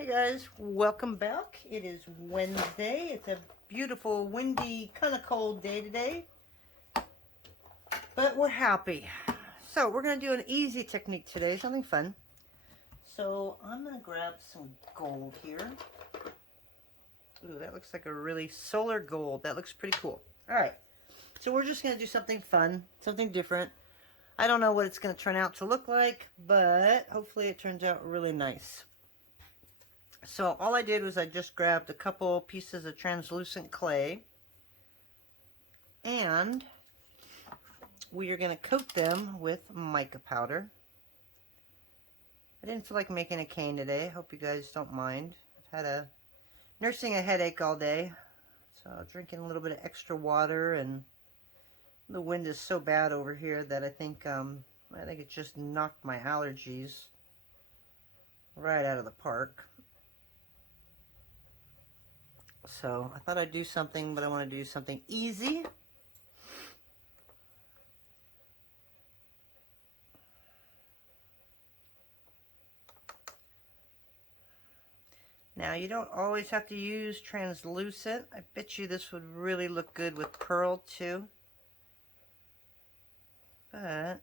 Hey guys, welcome back. It is Wednesday. It's a beautiful, windy, kind of cold day today, but we're happy. So we're going to do an easy technique today, something fun. So I'm going to grab some gold here. Ooh, that looks like a really solar gold. That looks pretty cool. All right, so we're just going to do something fun, something different. I don't know what it's going to turn out to look like, but hopefully it turns out really nice. So all I did was I just grabbed a couple pieces of translucent clay, and we are going to coat them with mica powder. I didn't feel like making a cane today. Hope you guys don't mind. I've had nursing a headache all day, so drinking a little bit of extra water, and the wind is so bad over here that I think it just knocked my allergies right out of the park. So I thought I'd do something, but I want to do something easy. Now you don't always have to use translucent. I bet you this would really look good with pearl too. But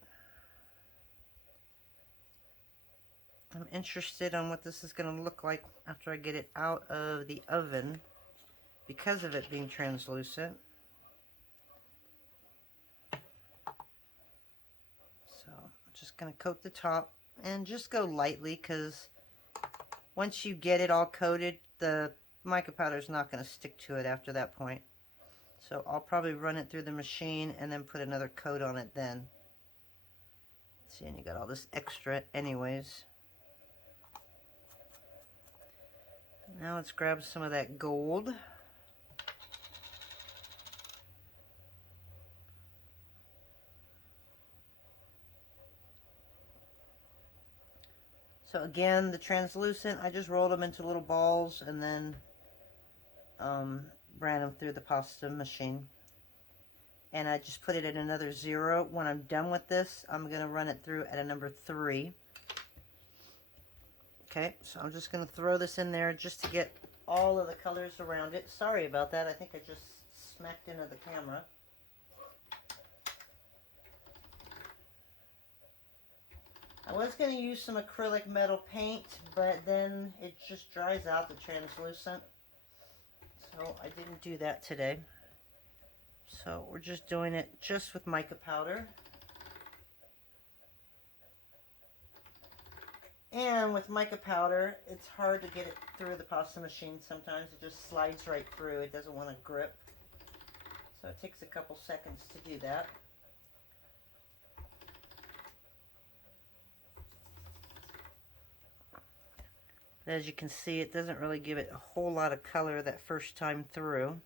I'm interested on what this is going to look like after I get it out of the oven, because of it being translucent. So I'm just going to coat the top and just go lightly, because once you get it all coated, the mica powder is not going to stick to it after that point. So I'll probably run it through the machine and then put another coat on it then. See, and you got all this extra anyways. Now let's grab some of that gold. So again, the translucent, I just rolled them into little balls and then ran them through the pasta machine. And I just put it at another 0. When I'm done with this, I'm going to run it through at a number 3. Okay, so I'm just going to throw this in there just to get all of the colors around it. Sorry about that. I think I just smacked into the camera. I was going to use some acrylic metal paint, but then it just dries out the translucent. So I didn't do that today. So we're just doing it just with mica powder. And with mica powder, it's hard to get it through the pasta machine sometimes. It just slides right through. It doesn't want to grip. So it takes a couple seconds to do that. As you can see, it doesn't really give it a whole lot of color that first time through,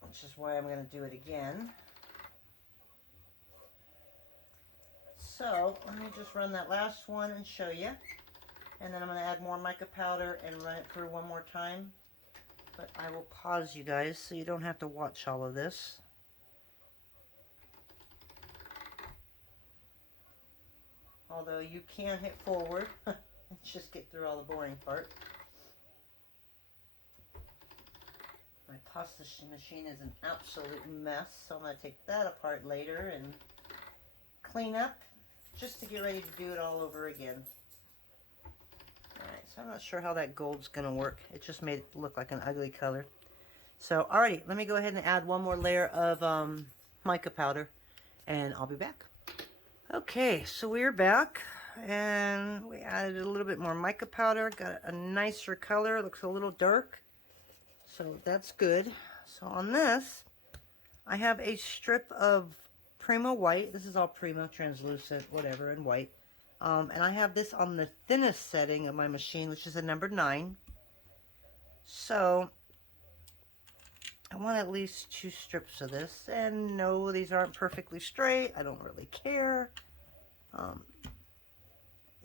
which is why I'm going to do it again. So let me just run that last one and show you, and then I'm going to add more mica powder and run it through one more time. But I will pause you guys so you don't have to watch all of this. Although you can hit forward and just get through all the boring part. My pasta machine is an absolute mess, so I'm going to take that apart later and clean up just to get ready to do it all over again. Alright, so I'm not sure how that gold's going to work. It just made it look like an ugly color. So, alrighty, let me go ahead and add one more layer of mica powder, and I'll be back. Okay, so we're back, and we added a little bit more mica powder. Got a nicer color. Looks a little dark, so that's good. So on this, I have a strip of Premo White. This is all Premo, translucent, whatever, and white. And I have this on the thinnest setting of my machine, which is a number 9. So I want at least 2 strips of this. And no, these aren't perfectly straight. I don't really care.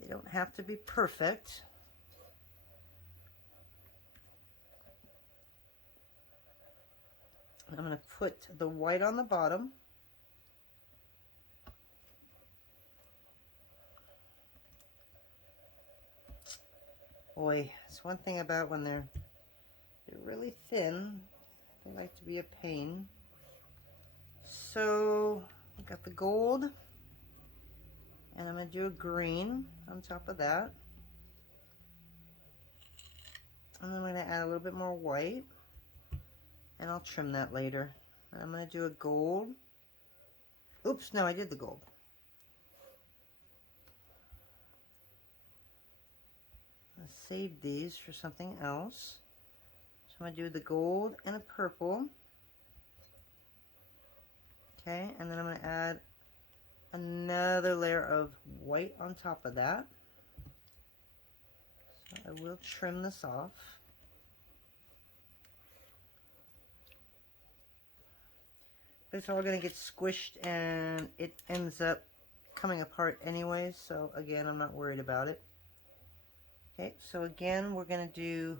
They don't have to be perfect. I'm going to put the white on the bottom. Boy, it's one thing about when they're really thin, they like to be a pain. So I got the gold, and I'm going to do a green on top of that. And then I'm going to add a little bit more white, and I'll trim that later. And I'm going to do a gold. Oops, no, I did the gold. I'll save these for something else. So I'm going to do the gold and a purple. Okay, and then I'm going to add another layer of white on top of that. So I will trim this off. It's all going to get squished and it ends up coming apart anyways, so again, I'm not worried about it. Okay, so again, we'll do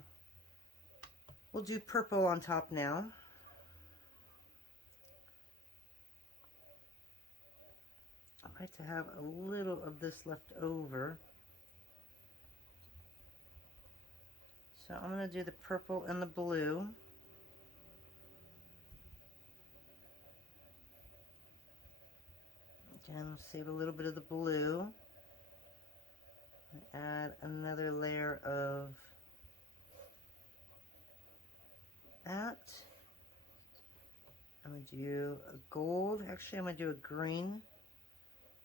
purple on top now. I like to have a little of this left over. So I'm going to do the purple and the blue. Again, I'll save a little bit of the blue. Add another layer of that. I'm going to do a gold. Actually, I'm going to do a green.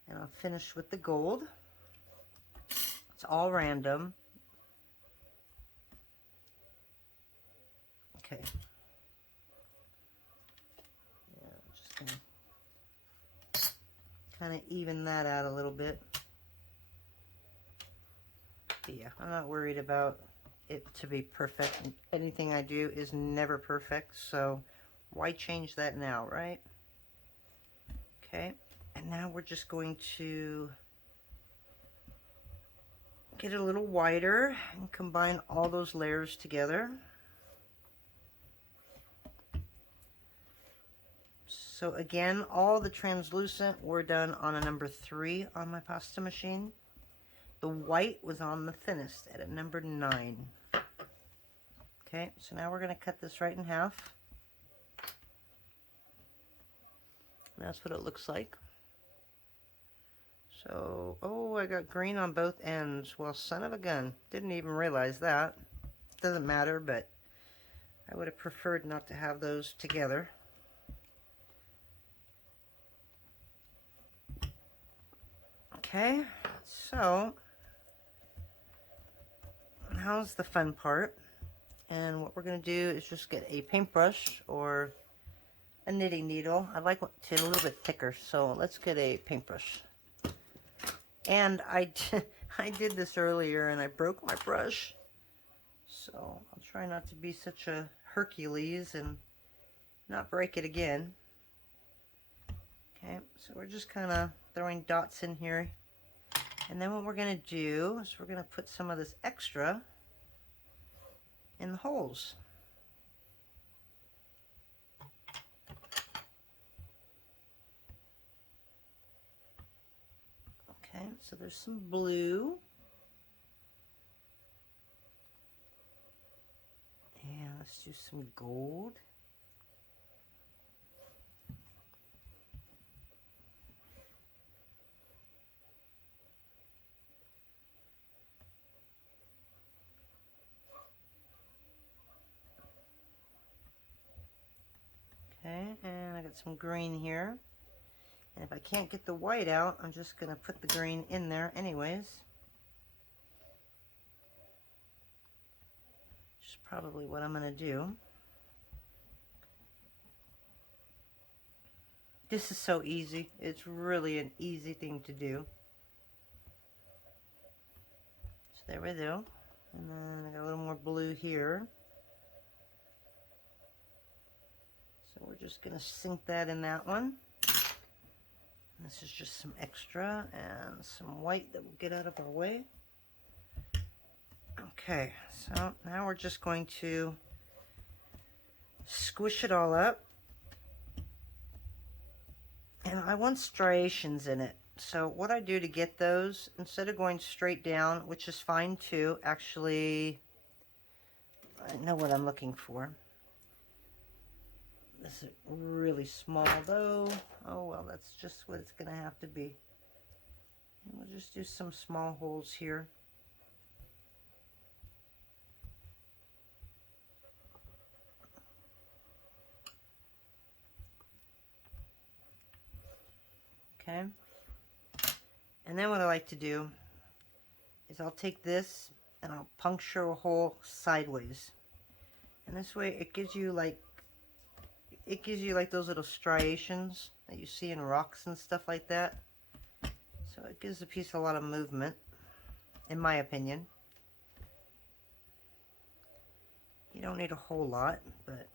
And I'll finish with the gold. It's all random. Okay. Yeah, I'm just going to kind of even that out a little bit. But yeah, I'm not worried about it to be perfect. Anything I do is never perfect, so why change that now, right? Okay, and now we're just going to get it a little wider and combine all those layers together. So again, all the translucent were done on a number 3 on my pasta machine. The white was on the thinnest at a number 9. Okay, so now we're going to cut this right in half. That's what it looks like. So, oh, I got green on both ends. Well, son of a gun. Didn't even realize that. Doesn't matter, but I would have preferred not to have those together. Okay, so now's the fun part. And what we're going to do is just get a paintbrush or a knitting needle. I like it a little bit thicker, so let's get a paintbrush. And I did this earlier and I broke my brush. So I'll try not to be such a Hercules and not break it again. Okay, so we're just kind of throwing dots in here. And then what we're going to do is we're going to put some of this extra in the holes. Okay, so there's some blue. And let's do some gold. Okay, and I got some green here. And if I can't get the white out, I'm just going to put the green in there anyways. Which is probably what I'm going to do. This is so easy. It's really an easy thing to do. So there we go. And then I got a little more blue here. So we're just going to sink that in that one. This is just some extra and some white that will get out of our way. Okay, so now we're just going to squish it all up. And I want striations in it. So what I do to get those, instead of going straight down, which is fine too, actually, I know what I'm looking for. This is really small though. Oh well, that's just what it's gonna have to be. And we'll just do some small holes here. Okay. And then what I like to do is I'll take this and I'll puncture a hole sideways. And this way it gives you like those little striations that you see in rocks and stuff like that. So it gives the piece a lot of movement, in my opinion. You don't need a whole lot, but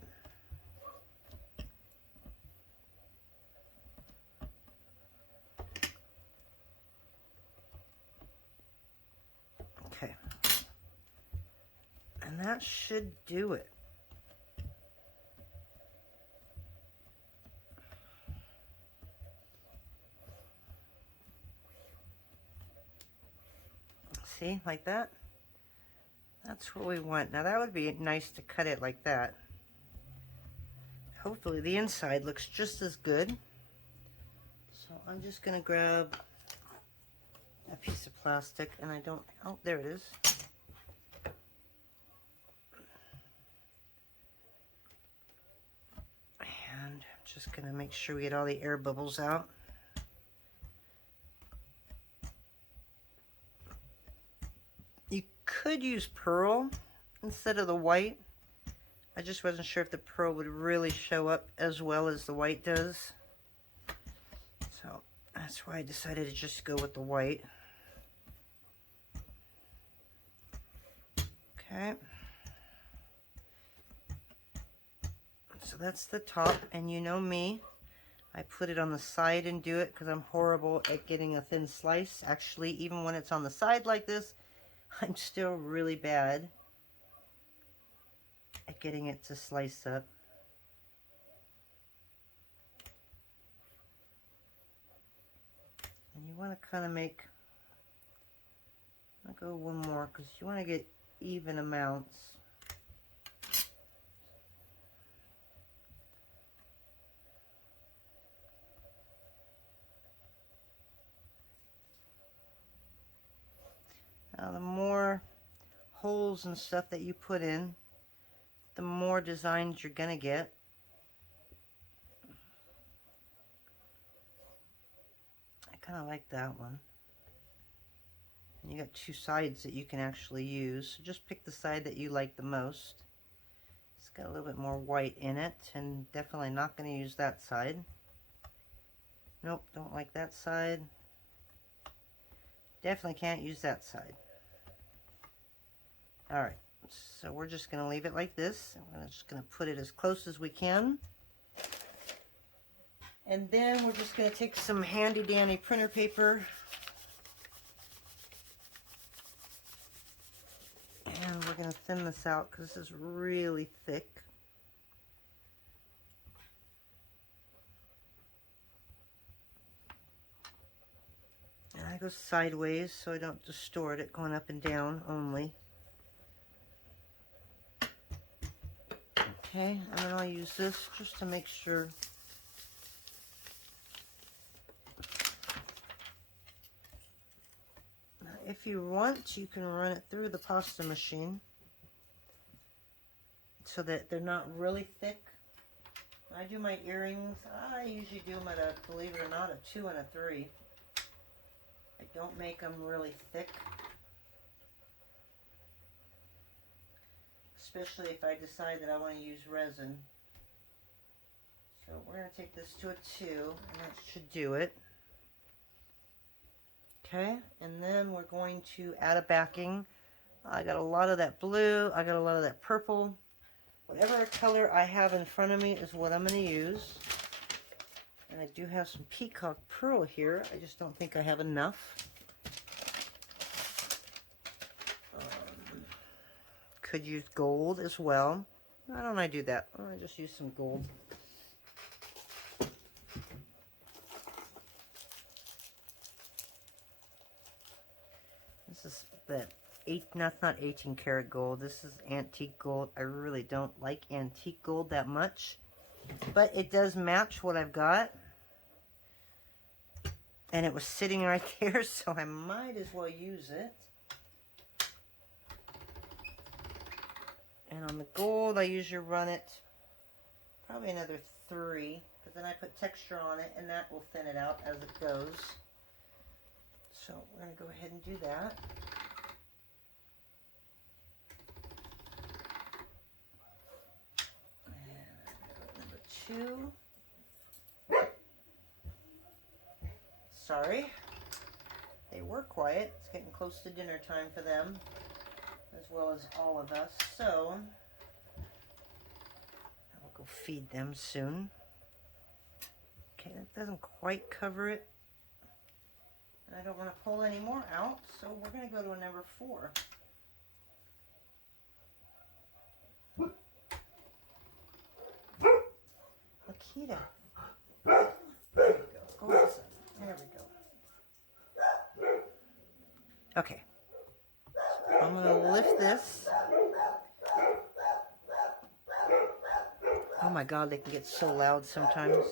okay. And that should do it. See, like that? That's what we want. Now that would be nice to cut it like that. Hopefully the inside looks just as good. So I'm just gonna grab a piece of plastic, and I don't, oh, there it is. And I'm just gonna make sure we get all the air bubbles out. You could use pearl instead of the white. I just wasn't sure if the pearl would really show up as well as the white does. So that's why I decided to just go with the white. Okay. So that's the top, and you know me. I put it on the side and do it because I'm horrible at getting a thin slice. Actually, even when it's on the side like this, I'm still really bad at getting it to slice up. And you want to kind of make, I'll go one more because you want to get even amounts. Now the more holes and stuff that you put in, the more designs you're gonna get. I kind of like that one. And you got two sides that you can actually use. So just pick the side that you like the most. It's got a little bit more white in it, and definitely not going to use that side. Nope, don't like that side. Definitely can't use that side. Alright, so we're just going to leave it like this. We're just going to put it as close as we can. And then we're just going to take some handy dandy printer paper. And we're going to thin this out because this is really thick. And I go sideways so I don't distort it, going up and down only. Okay, and then I'll use this just to make sure. Now, if you want, you can run it through the pasta machine so that they're not really thick. I do my earrings, I usually do them at a, believe it or not, a 2 and a 3. I don't make them really thick. Especially if I decide that I want to use resin. So we're going to take this to a 2, and that should do it. Okay, and then we're going to add a backing. I got a lot of that blue, I got a lot of that purple. Whatever color I have in front of me is what I'm going to use. And I do have some peacock pearl here. I just don't think I have enough. Could use gold as well. Why don't I do that? I just use some gold. This is the that's not 18 karat gold. This is antique gold. I really don't like antique gold that much, but it does match what I've got. And it was sitting right there, so I might as well use it. And on the gold, I usually run it probably another 3, but then I put texture on it, and that will thin it out as it goes. So we're going to go ahead and do that. And number 2. Sorry, they were quiet. It's getting close to dinner time for them, as well as all of us. So I will go feed them soon. Okay, that doesn't quite cover it. I don't want to pull any more out, so we're going to go to a number 4. Akita. There we go. Go this side. There we go. Okay. So I'm going to lift this. Oh my God, they can get so loud sometimes.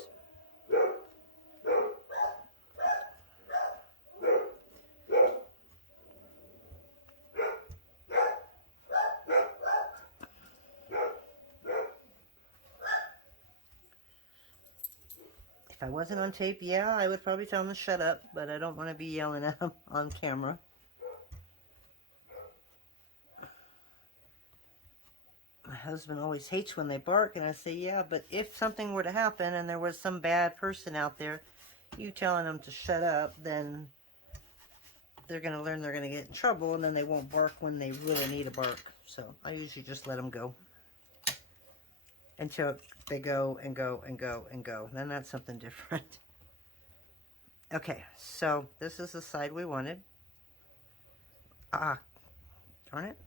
If I wasn't on tape, yeah, I would probably tell them to shut up, but I don't want to be yelling at them on camera. My husband always hates when they bark, and I say, yeah, but if something were to happen and there was some bad person out there, you telling them to shut up, then they're going to learn they're going to get in trouble, and then they won't bark when they really need a bark. So I usually just let them go until they go and go and go and go. Then that's something different. Okay, so this is the side we wanted. Ah, darn it.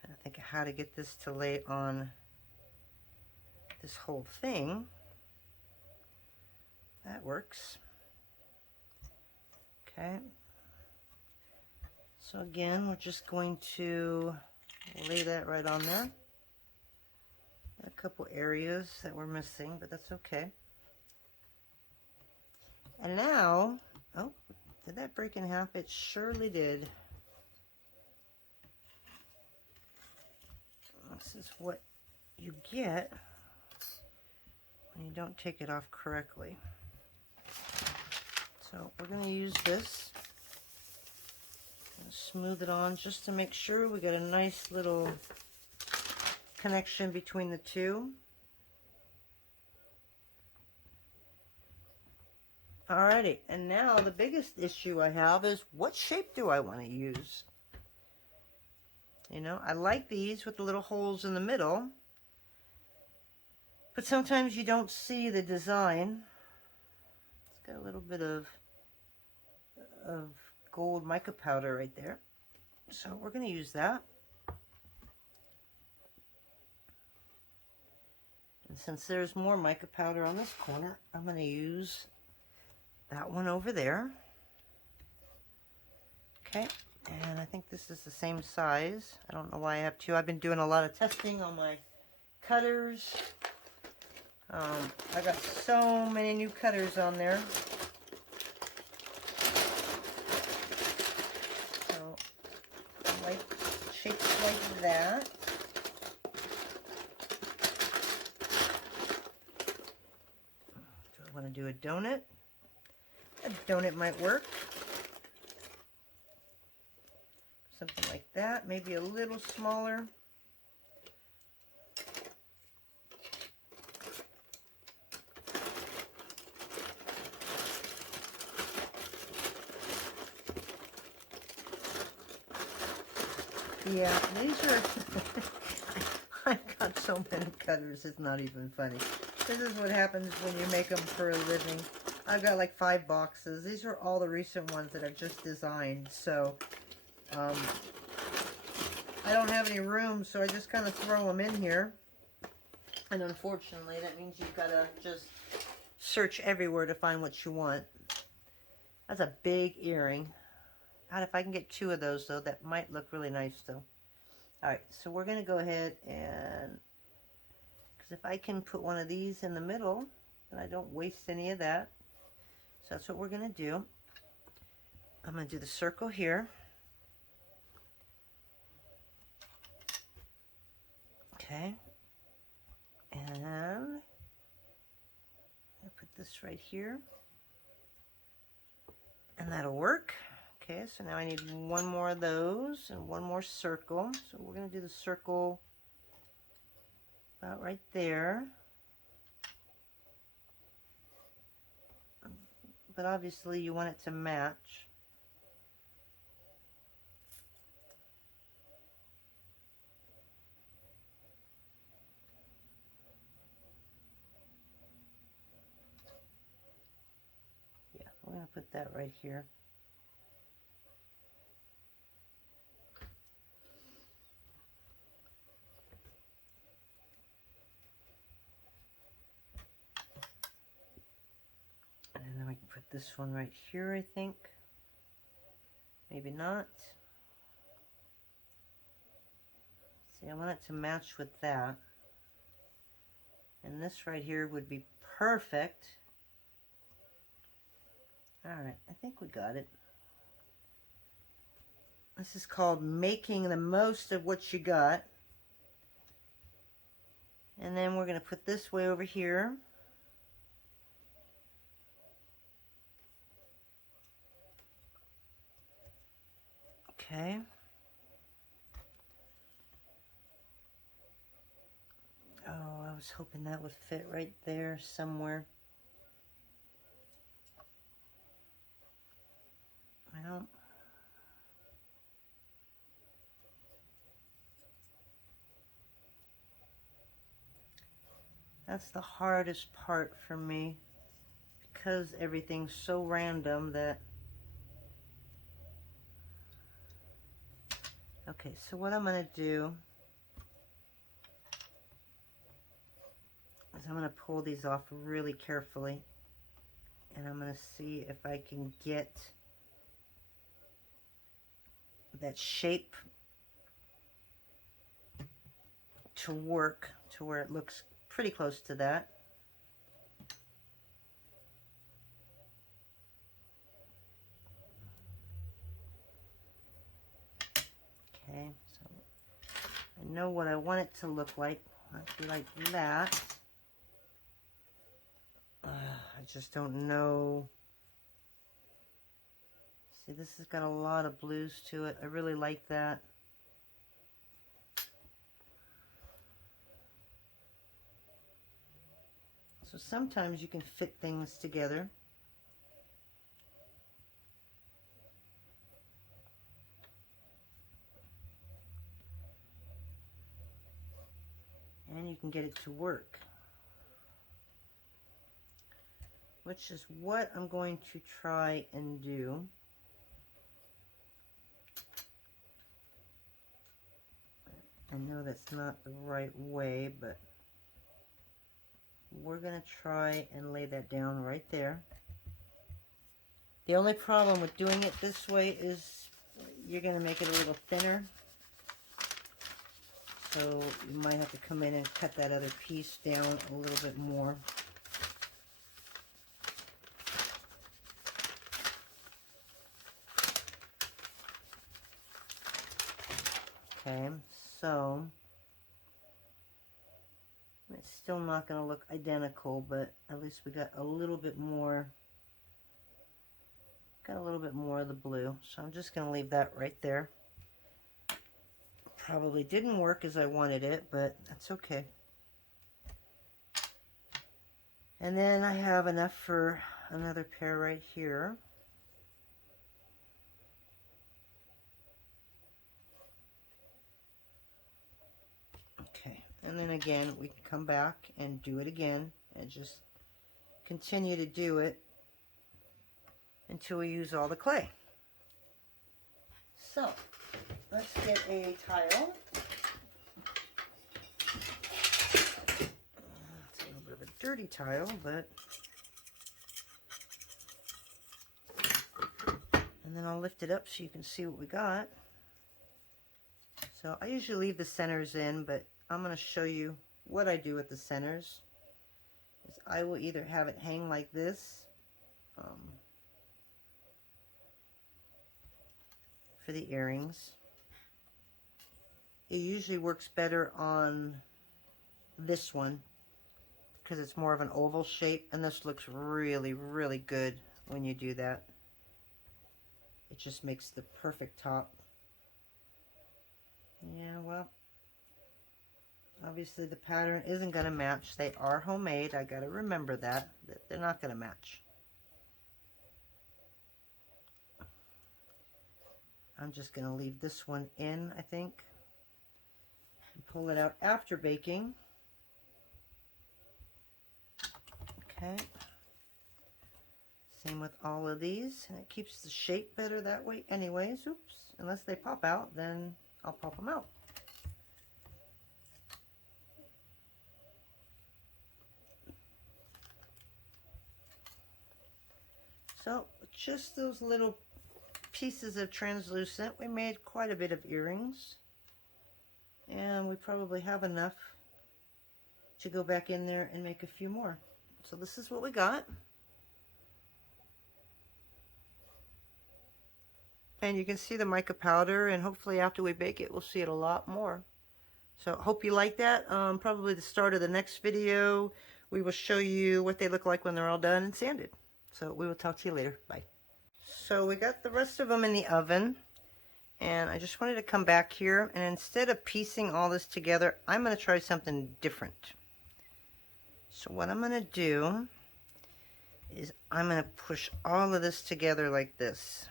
Trying to think of how to get this to lay on this whole thing. That works. Okay. So again, we're just going to lay that right on there. A couple areas that we're missing, but that's okay. And now, oh, did that break in half? It surely did. This is what you get when you don't take it off correctly. So we're going to use this. Smooth it on just to make sure we got a nice little connection between the two. Alrighty, and now the biggest issue I have is what shape do I want to use? You know, I like these with the little holes in the middle, but sometimes you don't see the design. It's got a little bit of gold mica powder right there. So we're going to use that. And since there's more mica powder on this corner, I'm going to use that one over there. Okay, and I think this is the same size. I don't know why I have two. I've been doing a lot of testing on my cutters. I got so many new cutters on there. Shapes like that. Do I want to do a donut? A donut might work. Something like that, maybe a little smaller. Yeah, these are, I've got so many cutters, it's not even funny. This is what happens when you make them for a living. I've got like 5 boxes. These are all the recent ones that I've just designed, so I don't have any room, so I just kind of throw them in here. And unfortunately, that means you've got to just search everywhere to find what you want. That's a big earring. God, if I can get 2 of those though, that might look really nice though. Alright, so we're going to go ahead and, because if I can put one of these in the middle, then I don't waste any of that. So that's what we're going to do. I'm going to do the circle here. Okay. And I'll put this right here. And that'll work. Okay, so now I need one more of those and one more circle. So we're going to do the circle about right there. But obviously you want it to match. Yeah, we're going to put that right here. And then we can put this one right here, I think. Maybe not. See, I want it to match with that. And this right here would be perfect. Alright, I think we got it. This is called making the most of what you got. And then we're going to put this way over here. Okay. Oh, I was hoping that would fit right there somewhere. Well, that's the hardest part for me, because everything's so random that... Okay, so what I'm going to do is I'm going to pull these off really carefully, and I'm going to see if I can get that shape to work to where it looks pretty close to that. Okay, so I know what I want it to look like. Like that. I just don't know. See, this has got a lot of blues to it. I really like that. So sometimes you can fit things together. And you can get it to work. Which is what I'm going to try and do. I know that's not the right way, but we're going to try and lay that down right there. The only problem with doing it this way is you're going to make it a little thinner. So you might have to come in and cut that other piece down a little bit more. Okay, so it's still not going to look identical, but at least we got a little bit more, of the blue. So I'm just going to leave that right there. Probably didn't work as I wanted it, but that's okay. And then I have enough for another pair right here. Okay, and then again we can come back and do it again and just continue to do it until we use all the clay. So let's get a tile. It's a little bit of a dirty tile, but And then I'll lift it up so you can see what we got. So I usually leave the centers in, but I'm going to show you what I do with the centers. Is I will either have it hang like this for the earrings. It usually works better on this one because it's more of an oval shape, and this looks really, really good when you do that. It just makes the perfect top. Yeah, well, obviously the pattern isn't going to match. They are homemade. I got to remember that they're not going to match. I'm just going to leave this one in, I think, and pull it out after baking. Okay. Same with all of these. And it keeps the shape better that way anyways. Oops. Unless they pop out, then I'll pop them out. So just those little pieces of translucent, we made quite a bit of earrings, and we probably have enough to go back in there and make a few more. So this is what we got, and you can see the mica powder, and hopefully after we bake it we'll see it a lot more. So hope you like that. Probably the start of the next video we will show you what they look like when they're all done and sanded. So we will talk to you later. Bye. So we got the rest of them in the oven, and I just wanted to come back here, and instead of piecing all this together, I'm going to try something different. So what I'm going to do is I'm going to push all of this together like this.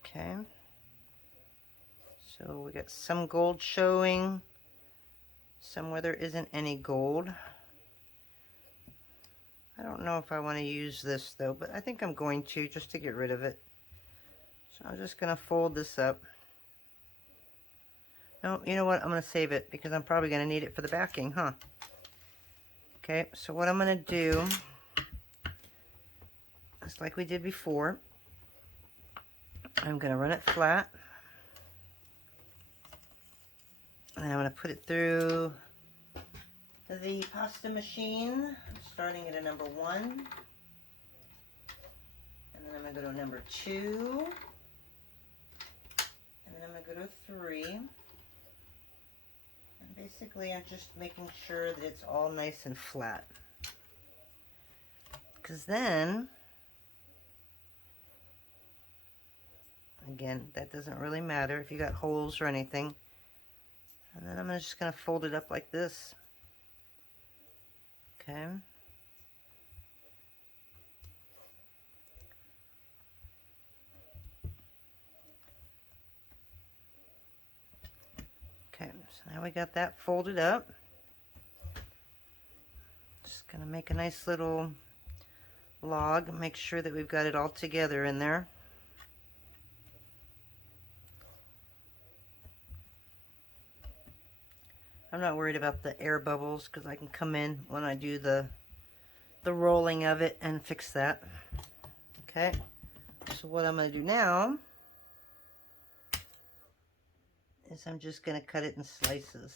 Okay. So we got some gold showing, some where there isn't any gold. I don't know if I want to use this though, but I think I'm going to, just to get rid of it. So I'm just going to fold this up. No, you know what? I'm going to save it because I'm probably going to need it for the backing, huh? Okay, so what I'm going to do is like we did before. I'm going to run it flat. And I'm going to put it through the pasta machine, starting at a number 1. And then I'm going to go to number 2. And then I'm going to go to 3. And basically I'm just making sure that it's all nice and flat. Because then, again, that doesn't really matter if you got holes or anything. And then I'm just going to fold it up like this. Okay. Okay, so now we got that folded up. Just going to make a nice little log, make sure that we've got it all together in there. I'm not worried about the air bubbles because I can come in when I do the rolling of it and fix that. Okay, so what I'm going to do now is I'm just going to cut it in slices.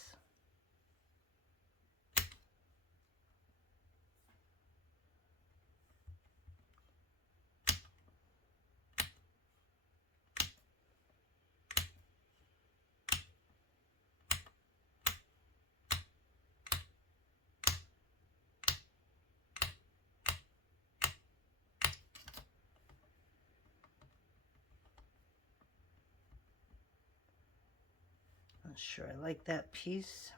Not sure I like that piece.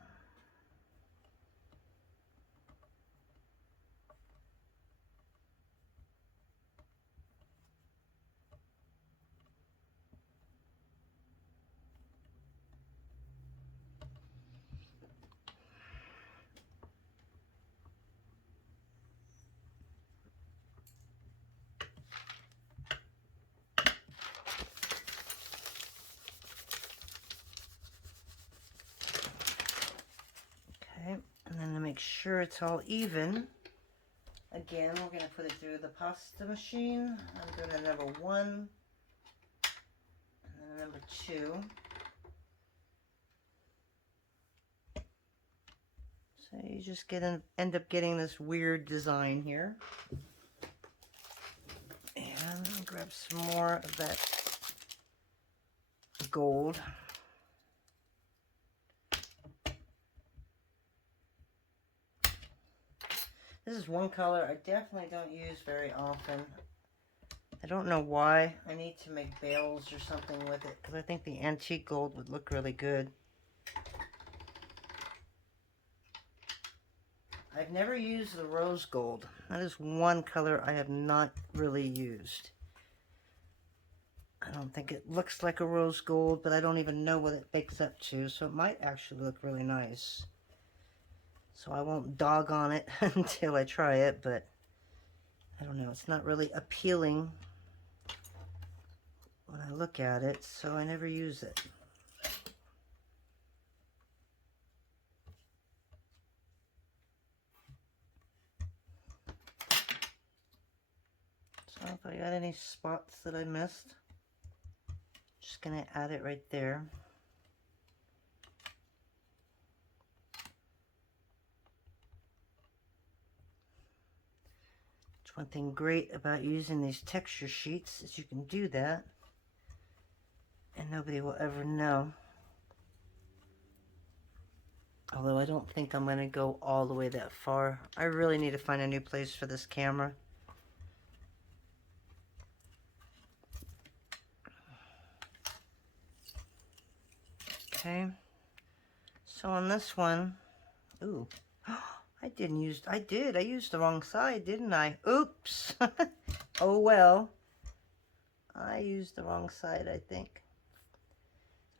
Okay, and then to make sure it's all even, Again, we're going to put it through the pasta machine. I'm doing a number 1 and then a number 2. So you just end up getting this weird design here. And I'll grab some more of that gold. This is one color I definitely don't use very often. I don't know why. I need to make bales or something with it because I think the antique gold would look really good. I've never used the rose gold. That is one color I have not really used. I don't think it looks like a rose gold, but I don't even know what it bakes up to, so it might actually look really nice. So I won't dog on it until I try it, but I don't know, it's not really appealing when I look at it, so I never use it. So if I got any spots that I missed, just gonna add it right there. One thing great about using these texture sheets is you can do that and nobody will ever know. Although I don't think I'm going to go all the way that far. I really need to find a new place for this camera. Okay. So on this one, ooh. I used the wrong side, didn't I? Oops. Oh well. I used the wrong side, I think.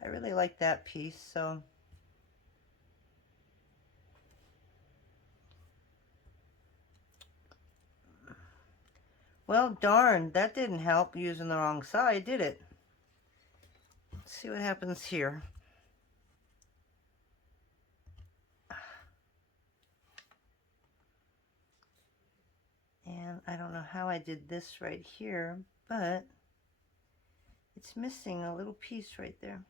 I really like that piece, so. Well, darn, that didn't help using the wrong side, did it? Let's see what happens here. And I don't know how I did this right here, but it's missing a little piece right there.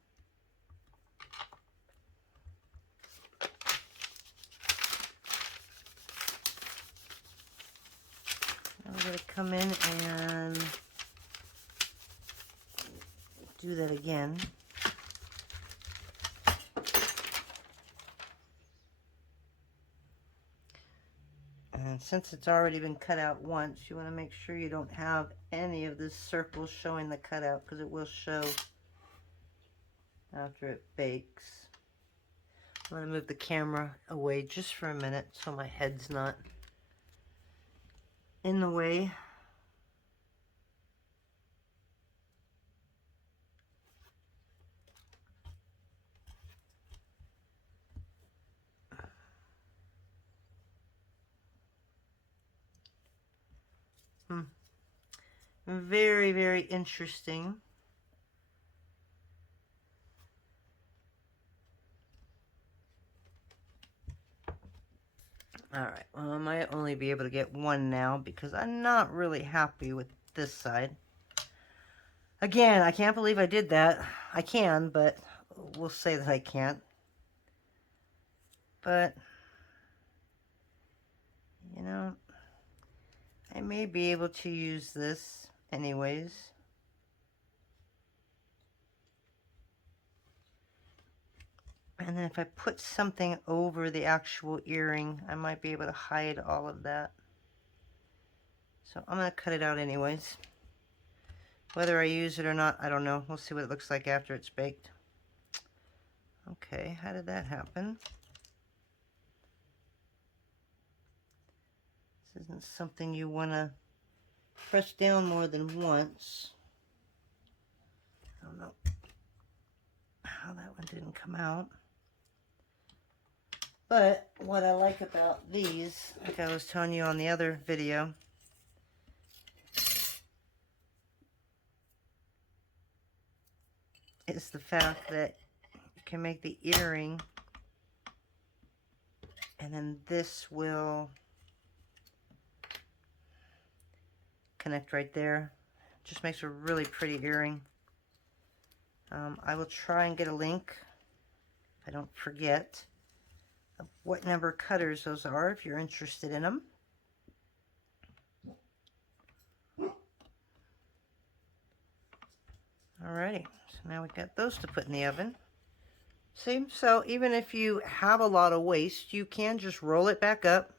I'm going to come in and do that again. And since it's already been cut out once, you want to make sure you don't have any of this circle showing the cutout, because it will show after it bakes. I'm going to move the camera away just for a minute so my head's not in the way. Very, very interesting. Alright, well, I might only be able to get one now because I'm not really happy with this side. Again, I can't believe I did that. I can, but we'll say that I can't. But, you know, I may be able to use this anyways. And then if I put something over the actual earring, I might be able to hide all of that. So I'm going to cut it out anyways. Whether I use it or not, I don't know. We'll see what it looks like after it's baked. Okay, how did that happen? This isn't something you want to press down more than once. I don't know how that one didn't come out. But what I like about these, like I was telling you on the other video, is the fact that you can make the earring, and then this will connect right there. Just makes a really pretty earring. I will try and get a link, if I don't forget, of what number cutters those are if you're interested in them. Alrighty, so now we've got those to put in the oven. See, so even if you have a lot of waste, you can just roll it back up.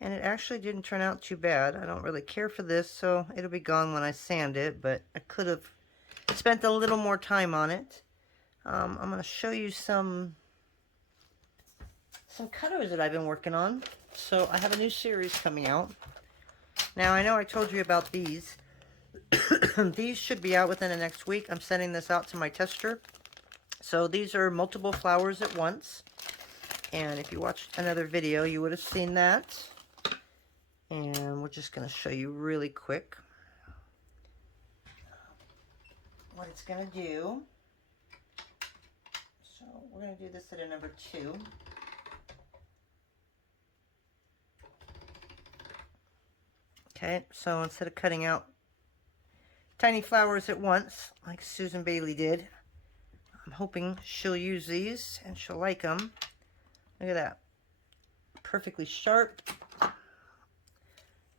And it actually didn't turn out too bad. I don't really care for this, so it'll be gone when I sand it, but I could have spent a little more time on it. I'm going to show you some cutters that I've been working on. So I have a new series coming out. Now, I know I told you about these. These should be out within the next week. I'm sending this out to my tester. So these are multiple flowers at once. And if you watched another video, you would have seen that. And we're just going to show you really quick what it's going to do. So we're going to do this at a number 2. Okay, so instead of cutting out tiny flowers at once, like Susan Bailey did, I'm hoping she'll use these and she'll like them. Look at that. Perfectly sharp.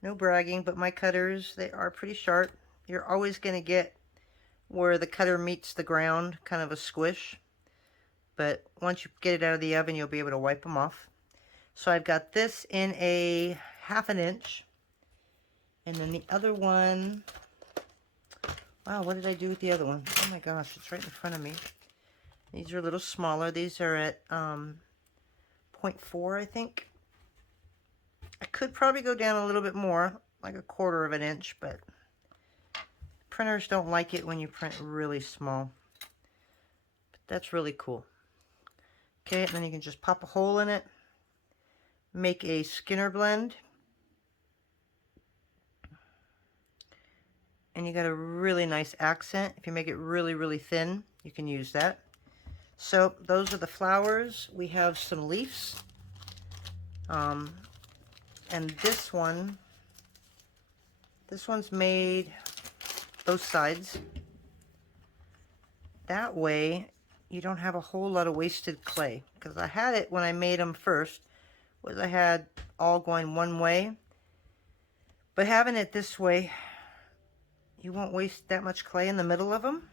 No bragging, but my cutters, they are pretty sharp. You're always going to get where the cutter meets the ground, kind of a squish. But once you get it out of the oven, you'll be able to wipe them off. So I've got this in a 1/2 inch. And then the other one, wow, what did I do with the other one? Oh my gosh, it's right in front of me. These are a little smaller. These are at 0.4, I think. I could probably go down a little bit more, like 1/4 inch, but printers don't like it when you print really small. But that's really cool. Okay, and then you can just pop a hole in it, make a Skinner blend, and you got a really nice accent. If you make it really, really thin, you can use that. So those are the flowers. We have some leaves. And this one's made both sides. That way you don't have a whole lot of wasted clay. Because I had it when I made them first, was I had all going one way. But having it this way, you won't waste that much clay in the middle of them.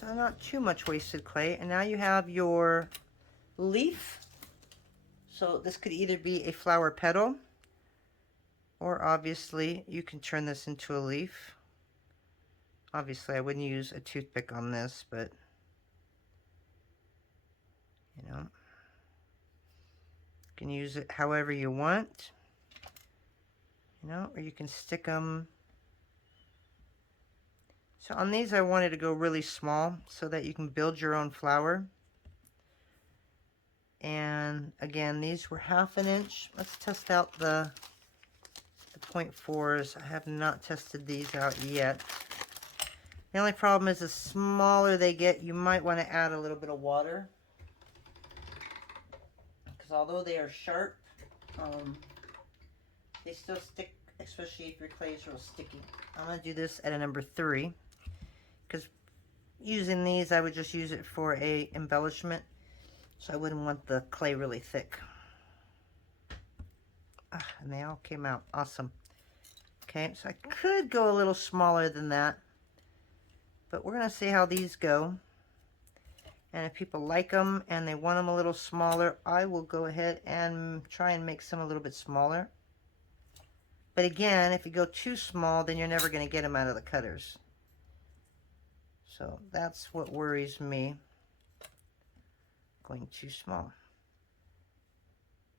So not too much wasted clay. And now you have your leaf. So this could either be a flower petal, or obviously you can turn this into a leaf. Obviously I wouldn't use a toothpick on this, but you know, you can use it however you want, you know, or you can stick them. So on these I wanted to go really small so that you can build your own flower. And again, these were 1/2 inch. Let's test out the 0.4s. I have not tested these out yet. The only problem is the smaller they get, you might want to add a little bit of water. Because although they are sharp, they still stick, especially if your clay is real sticky. I'm going to do this at a number 3. Because using these, I would just use it for a embellishment. So I wouldn't want the clay really thick. And they all came out awesome. Okay, so I could go a little smaller than that. But we're going to see how these go. And if people like them and they want them a little smaller, I will go ahead and try and make some a little bit smaller. But again, if you go too small, then you're never going to get them out of the cutters. So that's what worries me, going too small.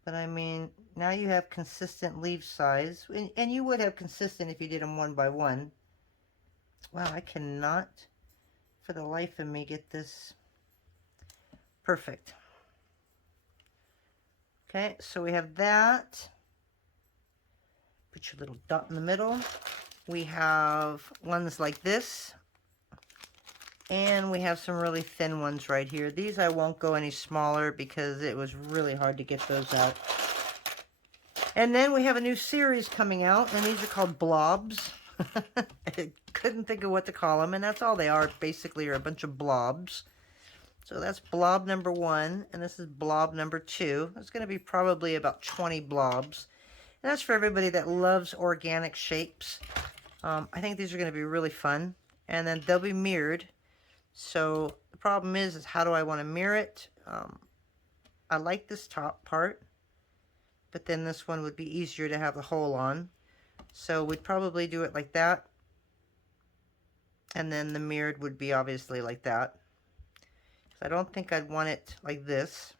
But I mean, now you have consistent leaf size, and you would have consistent if you did them 1 by 1. Wow, I cannot, for the life of me, get this perfect. Okay, so we have that. Put your little dot in the middle. We have ones like this. And we have some really thin ones right here. These I won't go any smaller because it was really hard to get those out. And then we have a new series coming out, and these are called blobs. I couldn't think of what to call them, and that's all they are, basically, are a bunch of blobs. So that's blob number 1, and this is blob number 2. It's going to be probably about 20 blobs. And that's for everybody that loves organic shapes. I think these are going to be really fun. And then they'll be mirrored. So the problem is how do I want to mirror it? I like this top part, but then this one would be easier to have the hole on. So we'd probably do it like that. And then the mirrored would be obviously like that. I don't think I'd want it like this,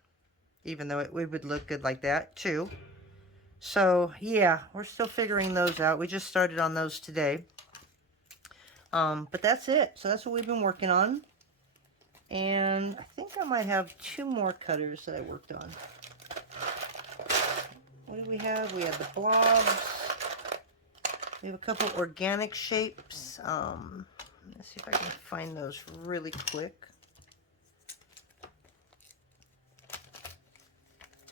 even though it would look good like that too. So yeah, we're still figuring those out. We just started on those today. But that's it. So that's what we've been working on. And I think I might have 2 more cutters that I worked on. What do we have? We have the blobs. We have a couple organic shapes. Let's see if I can find those really quick.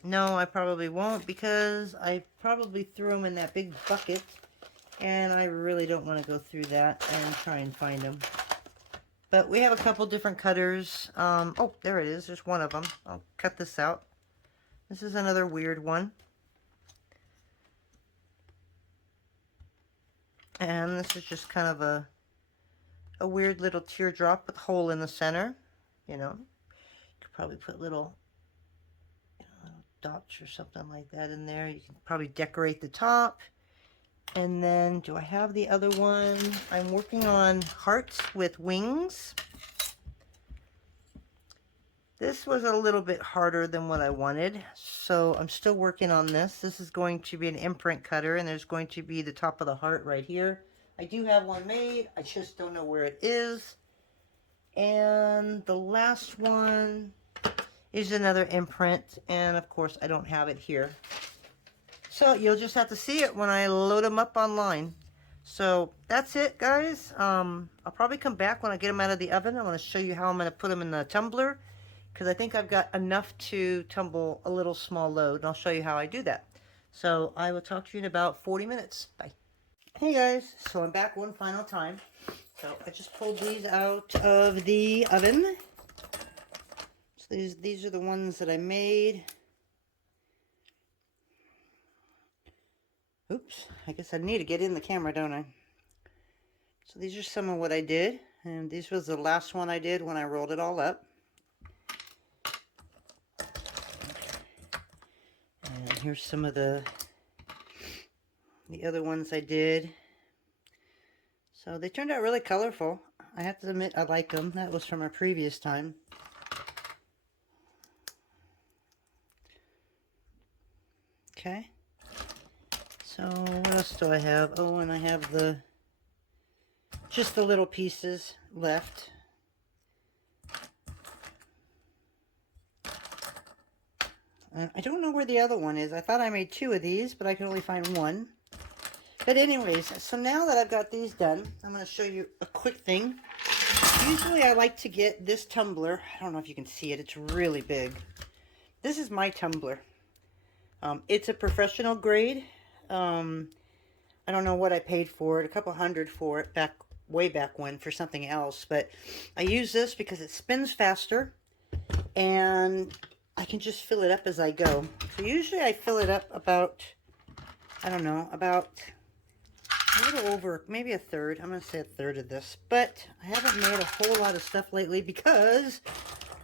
No, I probably won't because I probably threw them in that big bucket. And I really don't want to go through that and try and find them. But we have a couple different cutters. Oh, there it is. There's one of them. I'll cut this out. This is another weird one. And this is just kind of a weird little teardrop with a hole in the center. You know, you could probably put little dots or something like that in there. You can probably decorate the top. And then, do I have the other one? I'm working on hearts with wings. This was a little bit harder than what I wanted, so I'm still working on this. This is going to be an imprint cutter, and there's going to be the top of the heart right here. I do have one made. I just don't know where it is. And the last one is another imprint, and of course I don't have it here. So you'll just have to see it when I load them up online. So that's it, guys. I'll probably come back when I get them out of the oven. I want to show you how I'm going to put them in the tumbler, because I think I've got enough to tumble a little small load, and I'll show you how I do that. So I will talk to you in about 40 minutes. Bye. Hey guys, so I'm back one final time. So I just pulled these out of the oven. So these are the ones that I made. Oops, I guess I need to get in the camera, don't I? So these are some of what I did, and this was the last one I did when I rolled it all up. And here's some of the other ones I did. So they turned out really colorful. I have to admit I like them. That was from a previous time. Okay. So what else do I have? Oh, and I have just the little pieces left. And I don't know where the other one is. I thought I made 2 of these, but I could only find 1. But anyways, so now that I've got these done, I'm going to show you a quick thing. Usually I like to get this tumbler. I don't know if you can see it. It's really big. This is my tumbler. It's a professional grade. I don't know what I paid for it. A couple $100 for it way back when for something else. But I use this because it spins faster. And I can just fill it up as I go. So usually I fill it up about, I don't know, about a little over, maybe a third. I'm going to say a third of this. But I haven't made a whole lot of stuff lately because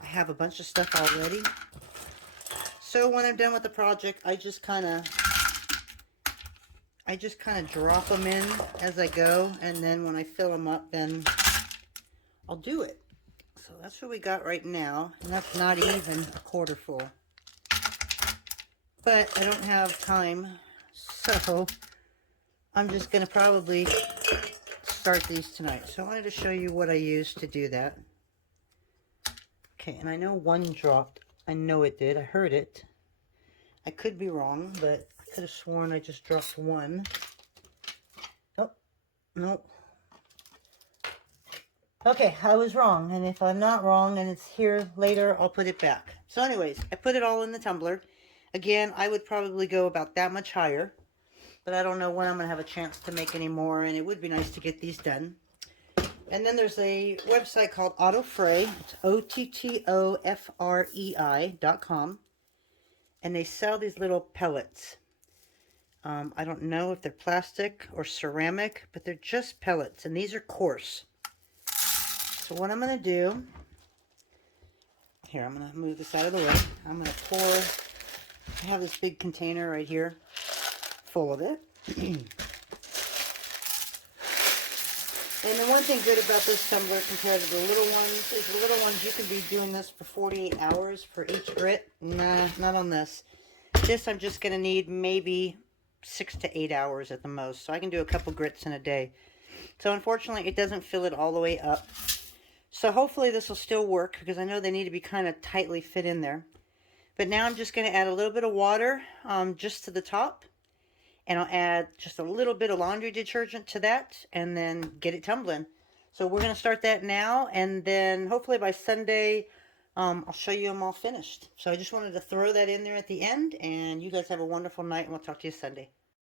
I have a bunch of stuff already. So when I'm done with the project, I just kind of drop them in as I go. And then when I fill them up, then I'll do it. So that's what we got right now. And that's not even a quarter full. But I don't have time. So I'm just going to probably start these tonight. So I wanted to show you what I used to do that. Okay, and I know one dropped. I know it did. I heard it. I could be wrong, but I could have sworn I just dropped one. Oh, nope. Okay, I was wrong, and if I'm not wrong and it's here later, I'll put it back. So anyways, I put it all in the tumbler. Again, I would probably go about that much higher, but I don't know when I'm going to have a chance to make any more, and it would be nice to get these done. And then there's a website called Autofrei. It's OTTOFREI.com, and they sell these little pellets. I don't know if they're plastic or ceramic, but they're just pellets, and these are coarse. So what I'm going to do, here, I'm going to move this out of the way. I'm going to pour, I have this big container right here full of it. And the one thing good about this tumbler compared to the little ones is the little ones, you can be doing this for 48 hours for each grit. Nah, not on this. This I'm just going to need maybe 6 to 8 hours at the most. So I can do a couple grits in a day. So unfortunately, it doesn't fill it all the way up. So hopefully this will still work, because I know they need to be kind of tightly fit in there. But now I'm just going to add a little bit of water just to the top. And I'll add just a little bit of laundry detergent to that, and then get it tumbling. So we're going to start that now, and then hopefully by Sunday, I'll show you them all finished. So I just wanted to throw that in there at the end, and you guys have a wonderful night, and we'll talk to you Sunday.